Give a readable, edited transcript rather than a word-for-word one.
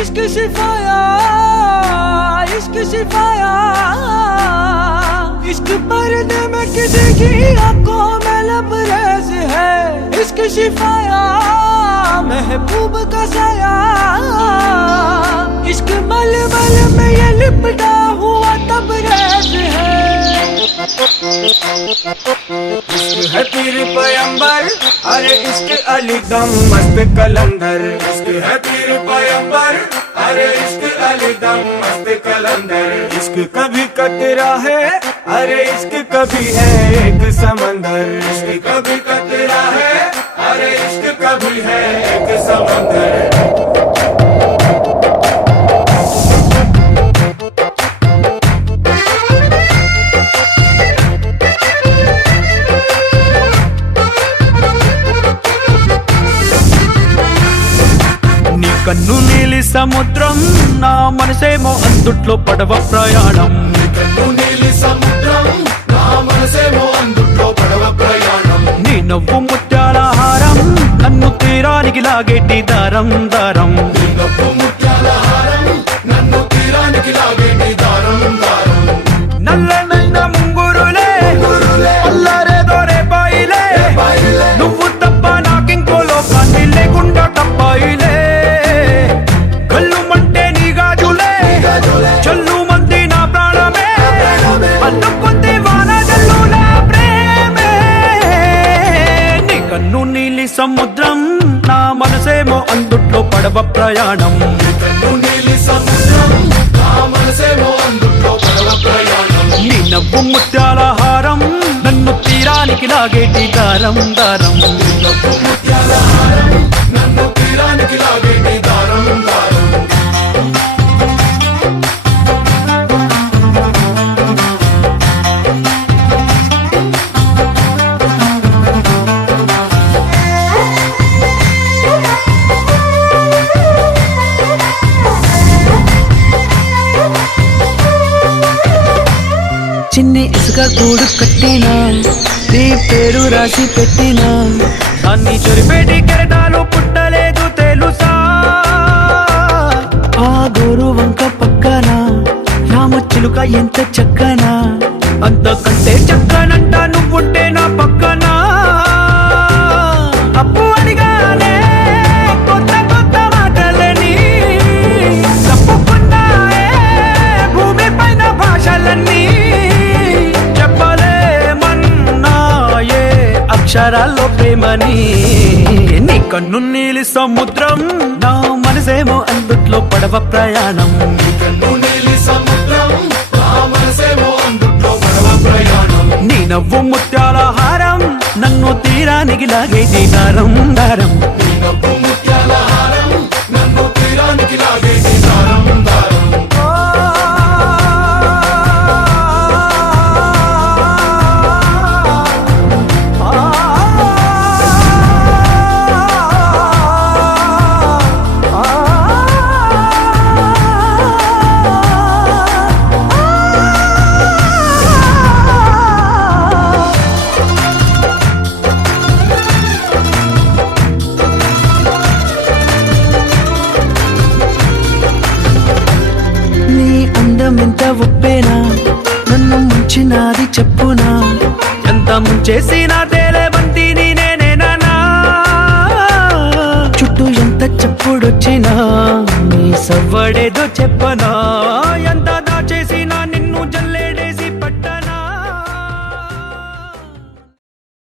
इश्क सिखाया, इश्क सिखाया, इश्क पर्दे में किसी की आंखों में लबरेज है। इश्क सिखाया महबूब का साया, इश्क मलमल में ये लिपटा हुआ तबरेज है। इश्क है पीर पैगंबर, अरे इश्क अली दम मस्त कलंदर। इश्क है पीर पैगंबर, अरे इश्क अली दम मस्त कलंदर। इश्क कभी कतरा है, अरे इश्क कभी है एक समंदर। इश्क कभी कतरा है, अरे इश्क कभी है एक समंदर। కన్ను నీలి సముద్రం, నా మనసేమో అందుట్లో పడవ ప్రయాణం। కన్ను నీలి సముద్రం, నా మనసేమో అందుట్లో పడవ ప్రయాణం। నీ నవ్వు ముత్యాల హారం, నన్ను తీరానికి లాగేటి దారం దారం। నీ నవ్వు ముత్యాల హారం, నన్ను తీరానికి లాగేటి దారం దారం। నల్లనైన ముంగురులే అల్లారేదో రేపాయిలే, నువ్వు తప్ప నాకింకో లోకాన్ని లేకుండా తప్పాయిలే। కళ్ళుమంటే నీ గాజులే, చల్లు మంది నా ప్రాణమే, అల్లుకుంది వాన జల్లుల ప్రేమే। నీ కన్ను నీలి సముద్రం, నా మనసేమో అందుట్లో పడవ ప్రయాణం। నీ కన్ను నీలి సముద్రం, నా మనసేమో అందుట్లో పడవ ప్రయాణం। నీ నవ్వు ముత్యాల హారం, నన్ను తీరానికి లాగేటి దారం దారం। నీ నవ్వు ముత్యాల హారం, నన్ను తీరానికి లాగేటి దారం దారం। చిన్ని ఇసుక గూడు కట్టినా, నీ పేరు రాసి పెట్టినా, దాన్ని చెరిపేటి కెరటాలు పుట్టలేదు తెలుసా। ఆ గోరు వంక పక్కన రామచిలుక ఎంత చక్కనా, అంతకంటే చక్కనంట నువ్వుంటే నా పక్కన। అప్పు అడిగానే కొత్త కొత్త మాటలని, తప్పుకున్నాయే భూమి పైన భాషలన్నీ, చెప్పలేమన్నాయే అక్షరాల్లో ప్రేమని। నీ కన్ను నీలి సముద్రం, నా మనసేమో అందుట్లో పడవ ప్రయాణం। నీ కన్ను నీలి సముద్రం, నా మనసేమో అందుట్లో పడవ ప్రయాణం। నీ నవ్వు ముత్యాల హారం, నన్ను తీరానికి లాగేటి దారం దారం। నీ నవ్వు ముత్యాల హారం, నన్ను తీరానికి లాగేటి దారం దారం। నీ అందం ఎంత ఒప్పేనా, నన్ను ముంచినాది చెప్పునా, ఎంత ముంచేసిన తేలేబంతి నేనేనా, చుట్టూ ఎంత చెప్పుడొచ్చినా, నీ సవ్వడేదో చెప్పనా,